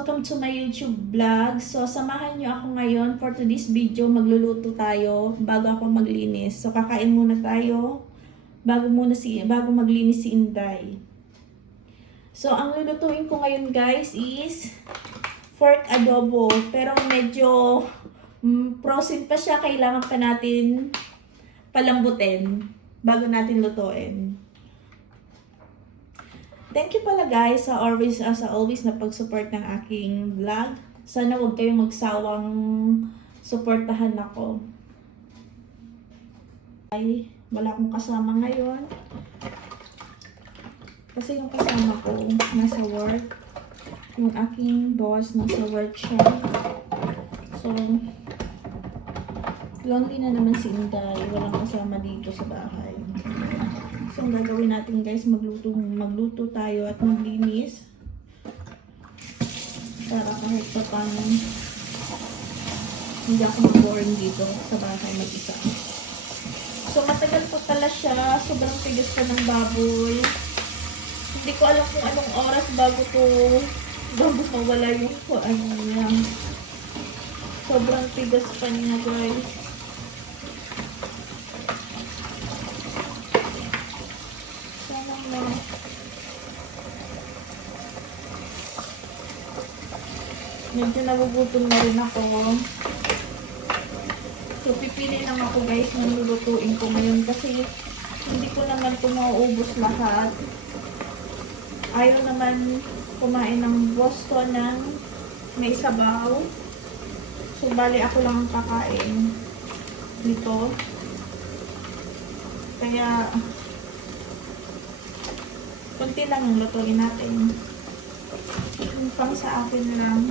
Welcome to my YouTube vlog. So, samahan niyo ako ngayon for today's video. Magluluto tayo bago ako maglinis. So, kakain muna tayo bago maglinis si Inday. So, ang lulutuin ko ngayon guys is pork adobo. Pero medyo frozen pa siya. Kailangan pa natin palambutin bago natin lutuin. Thank you pala guys as always na pag-support ng aking vlog. Sana huwag kayong magsawang suportahan ako. Ay, wala akong kasama ngayon. Kasi yung kasama ko nasa work. Yung aking boss nasa work siya. So, lonely na naman si Inday. Walang kasama dito sa bahay. So, ang gagawin natin guys, magluto tayo at maglinis. Para kahit pa paano, hindi ako mag-boring dito sa bahay mag-isa. So, matagal po pala siya. Sobrang tigas pa ng baboy. Hindi ko alam kung anong oras bago mawala yung ano niya. Sobrang tigas pa niya guys. Medyo nagugutom na rin ako. So, pipili lang ako guys ng lulutuin ko ngayon kasi hindi ko naman ito mauubos lahat. Ayaw naman kumain ng Boston ng may sabaw. So, bali ako lang ang kakain dito. Kaya, kunti lang ang lutuin natin. Yung pang sa akin lang.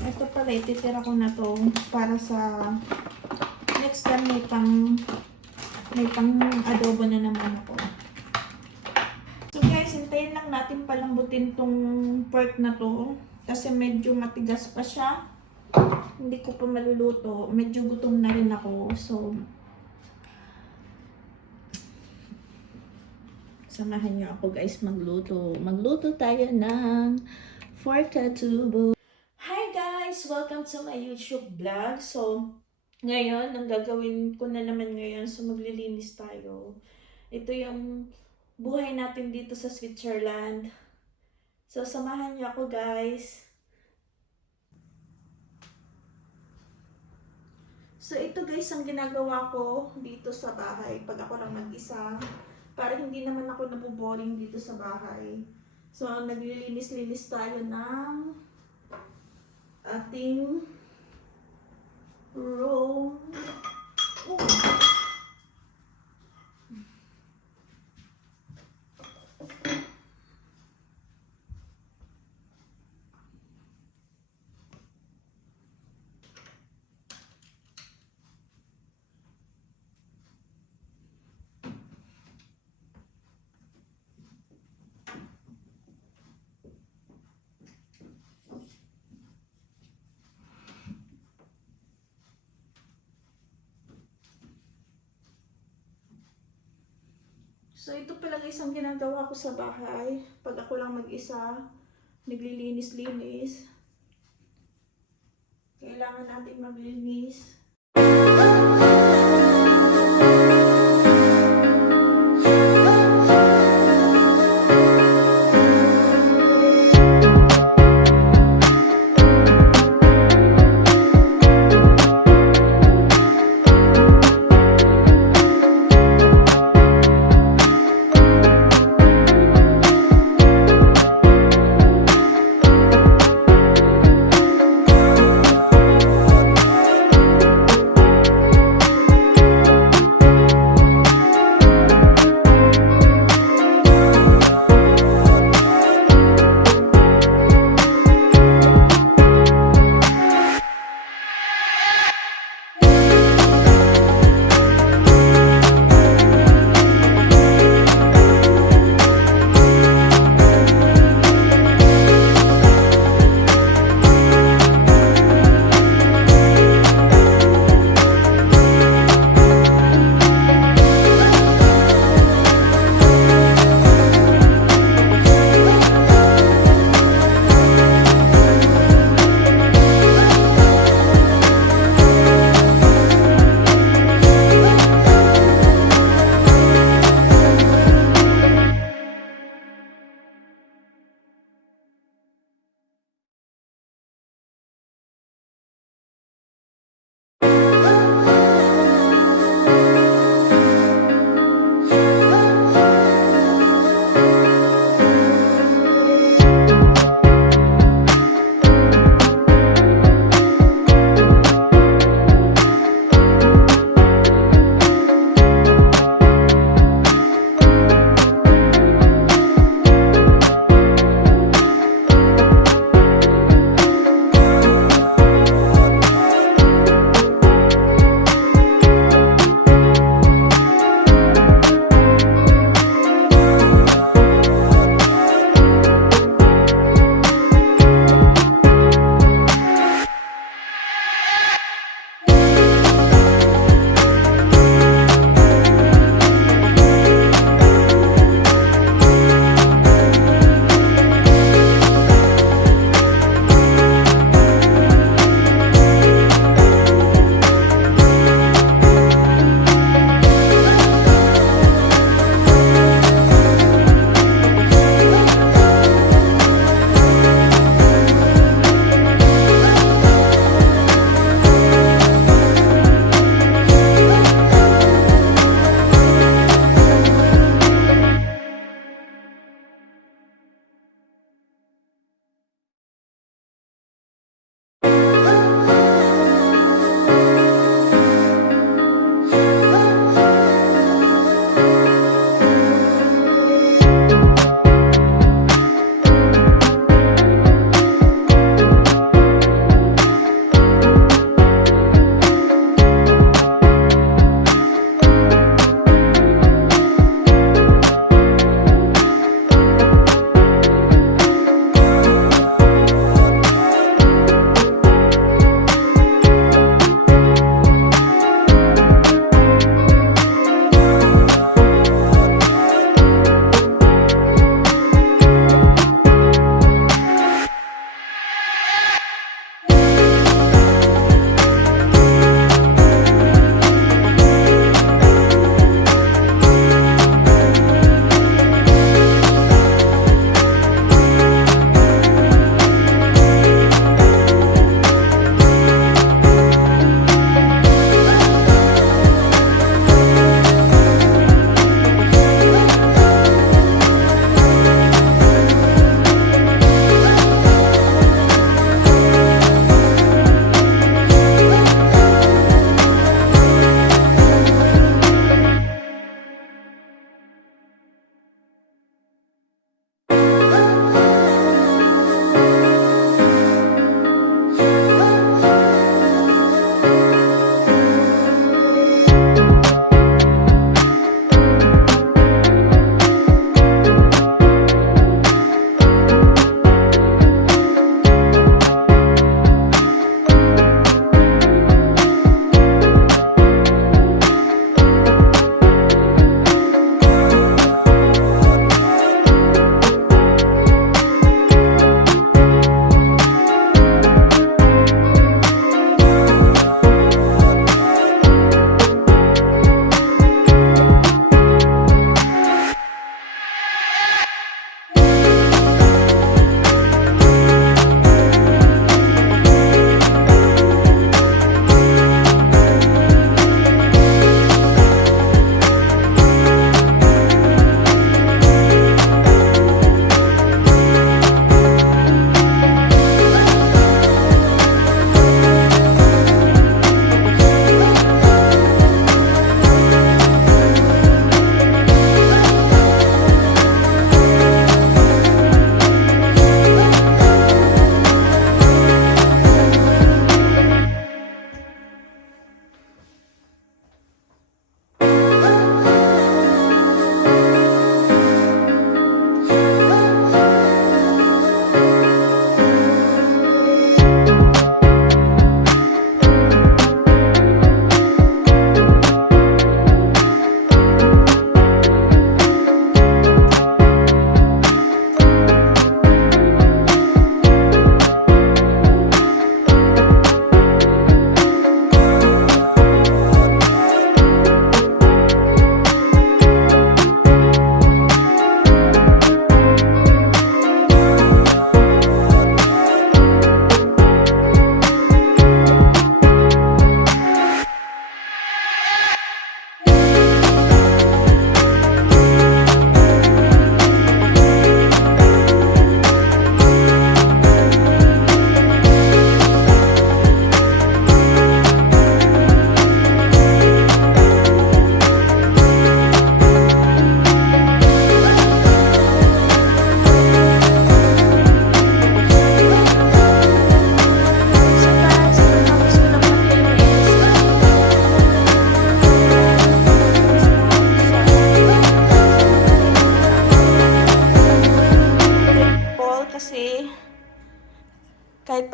Ito pala, ititira ko na to para sa next time may pang adobo na naman ako. So guys, hintayin lang natin palambutin tong pork na to kasi medyo matigas pa siya. Hindi ko pa maluluto. Medyo gutom na rin ako. So, samahan niyo ako guys magluto. Magluto tayo ng pork adobo. Hi guys! Welcome to my YouTube vlog. So, ngayon, ang gagawin ko na naman ngayon, so maglilinis tayo. Ito yung buhay natin dito sa Switzerland. So, samahan niyo ako guys. So, ito guys, ang ginagawa ko dito sa bahay pag ako lang mag-isa. Para hindi naman ako nabuboring dito sa bahay. So, naglilinis-linis tayo ng ating room. So, ito pala guys ang ginagawa ko sa bahay. Pag ako lang mag-isa, naglilinis-linis. Kailangan natin maglinis.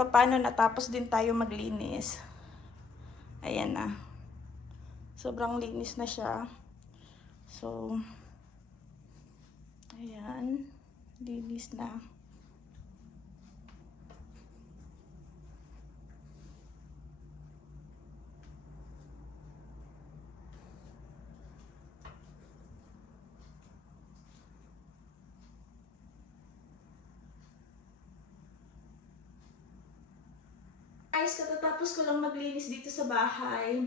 paano natapos din tayo maglinis. Ayan na. Sobrang linis na siya. So, ayan. Linis na. Guys, katatapos ko lang maglinis dito sa bahay.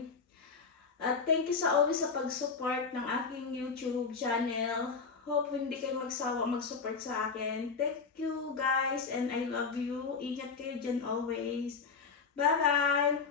At thank you sa always sa pag-support ng aking YouTube channel. Hope hindi kayo magsawa mag-support sa akin. Thank you guys and I love you. Ingat kayo dyan always. Bye-bye!